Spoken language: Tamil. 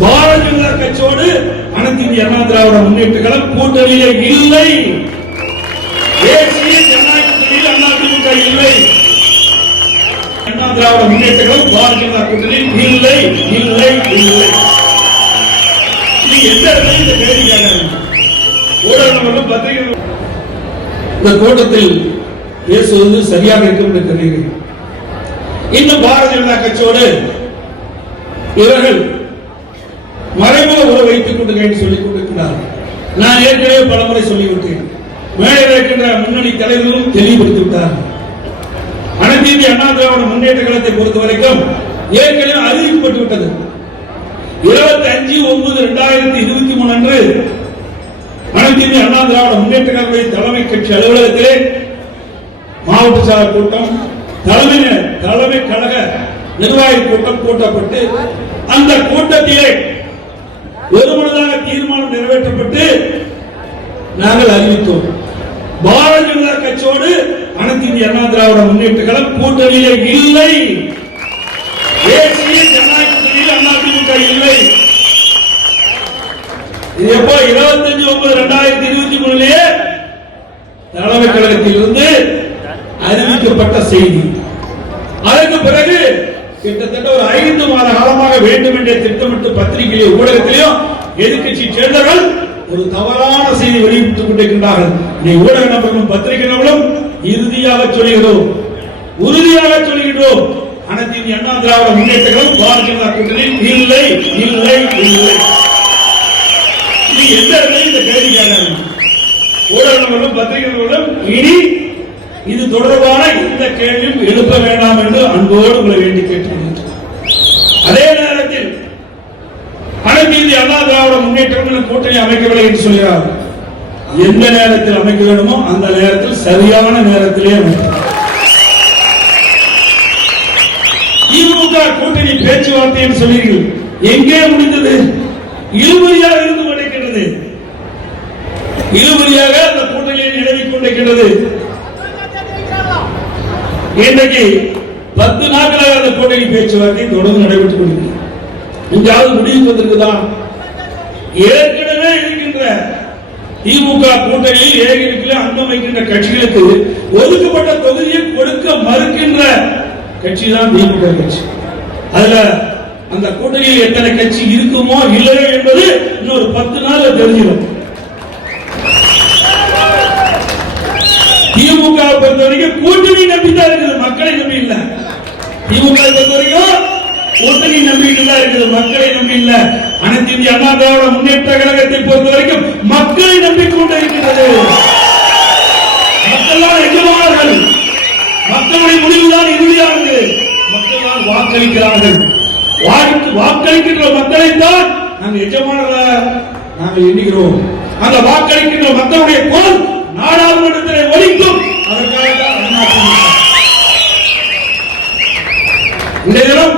பாரதிய ஜனதா கட்சியோடு அனைத்து இந்திய அண்ணா திராவிட முன்னேற்ற கழகம் கூட்டணியிலே இல்லை. தேசிய ஜனநாயக கூட்டணியில் அதிமுக இல்லை. அண்ணா திராவிட முன்னேற்ற கழகம் பாரதிய ஜனதா கூட்டணியில் இல்லை இல்லை இல்லை. இது எந்த இடத்துல இந்த கேள்வி கேட்கிறாங்க? ஊடகங்களும் பத்திரிகைகளும் இந்த கூட்டத்தில் பேசுவது சரியாக இருக்கும் என்று கருதுகிறேன். இன்னும் பாரதிய ஜனதா கட்சியோடு இவர்கள் மறைமுக உறவு வைத்துக் கொண்டு சொல்லிக் கொண்டிருக்கிறார்கள். நான் ஏற்கனவே பலமுறை சொல்லிவிட்டேன். மேடையில் இருக்கின்ற முன்னணி தலைவர்களும் தெளிவுபடுத்தி விட்டார்கள். அனைத்து இந்திய அண்ணா திராவிட முன்னேற்ற கழகத்தை பொறுத்த வரைக்கும் ஏற்கனவே அறிவிக்கப்பட்டு விட்டது. 25/9/2023 அன்று அனைத்து இந்திய அண்ணா திராவிட முன்னேற்ற கழகத்தின் தலைமை கட்சி அலுவலகத்திலே மாவட்ட செயலர் கூட்டம், தலைமை கழக நிர்வாகி கூட்டம் கூட்டப்பட்டு அந்த கூட்டத்திலே ஒருமனதாக தீர்மானம் நிறைவேற்றப்பட்டு நாங்கள் அறிவித்தோம். பாரதிய ஜனதா கட்சியோடு அனைத்து இந்திய அண்ணா திராவிட முன்னேற்ற கழகம் கூட்டணியிலே இல்லை. தேசிய ஜனநாயக கூட்டணியில் அதிமுக இல்லை. இது எப்போ 25/9/2023 தலைமை கழகத்தில் இருந்து அறிவிக்கப்பட்ட செய்தி. அதற்கு பிறகு கிட்டத்தட்ட ஒரு 5 மாத காலமாக வேண்டும் என்ற திட்டமிட்டு பத்திரிகையிலும் ஊடகத்திலும் எதிர்க்கட்சி சேர்ந்தவர்கள் ஒரு தவறான செய்தி வெளியிட்டுக் கொண்டிருக்கின்றார்கள். நீ ஊடக நபர்களும் பத்திரிகை நபர்களும் உறுதியாக சொல்கிறோம் அனைத்து இந்திய அண்ணா திராவிட முன்னேற்ற கழகம் பாரதிய ஜனதா கூட்டணியில் இல்லை இல்லை இல்லை. இது எந்த இடத்துல இந்த கேள்வி கேட்கிறாங்க? ஊடக நபர்களும் பத்திரிகை நபர்களும் இனி இது தொடர்பான இந்த கேள்வியும் எழுப்ப வேண்டாம் என்று அன்போடு உங்களை வேண்டி கேட்டுக்கொள்கிறேன். அதே நேரத்தில் அனைத்து இந்திய அண்ணா திராவிட முன்னேற்ற கூட்டணி அமைக்கவில்லை என்று சொல்கிறார். எந்த நேரத்தில் அமைக்க வேண்டுமோ அந்த நேரத்தில் சரியான நேரத்திலே அமைக்கும். திமுக கூட்டணி பேச்சுவார்த்தை என்று சொல்கிறீர்கள். எங்கே முடிந்தது? இழுபறியாக இருந்து கொண்டிருக்கின்றது. இழுபறியாக அந்த கூட்டணியை நிலவிக் கொண்டிருக்கின்றது. இன்றைக்கு 10 நாட்களாக அந்த கூட்டணி பேச்சுவார்த்தை தொடர்ந்து நடைபெற்றுக் கொண்டிருக்கிறது. இங்காவது முடிவுக்கு வந்திருக்குதான்? ஏற்கனவே இருக்கின்ற திமுக கூட்டணியில் ஏற்கனவே அங்கம் வைக்கின்ற கட்சிகளுக்கு ஒதுக்கப்பட்ட தொகுதியை கொடுக்க மறுக்கின்ற கட்சி தான் திமுக கட்சி. அதுல அந்த கூட்டணியில் எத்தனை கட்சி இருக்குமோ இல்லையோ என்பது இன்னொரு 10 நாள்ல தெரிஞ்சிடும். திமுக பொறுத்த வரைக்கும் கூட்டணி நம்பிதான் இருக்குது, மக்களை நம்பி இல்ல. திமுக பொறுத்த வரைக்கும் கூட்டணி நம்பிட்டு தான் இருக்குது, மக்களை நம்பி இல்ல. அனைத்து இந்திய அண்ணா திராவிட முன்னேற்ற கழகத்தை பொறுத்த வரைக்கும் மக்களை நம்பிக்கொண்டு இருக்கிறது. மக்கள் தான் எஜமானர்கள். மக்களுடைய முடிவுதான் இறுதியானது. மக்கள் தான் வாக்களிக்கிறார்கள். வாக்களிக்கின்ற மக்களை தான் நாங்கள் எஜமானர்களாக நாங்கள் எண்ணுகிறோம். அந்த வாக்களிக்கின்ற மக்களுடைய குரல் நாடாளுமன்றத்திலே ஒலிக்கும். அதற்காக தான் இந்த தினம்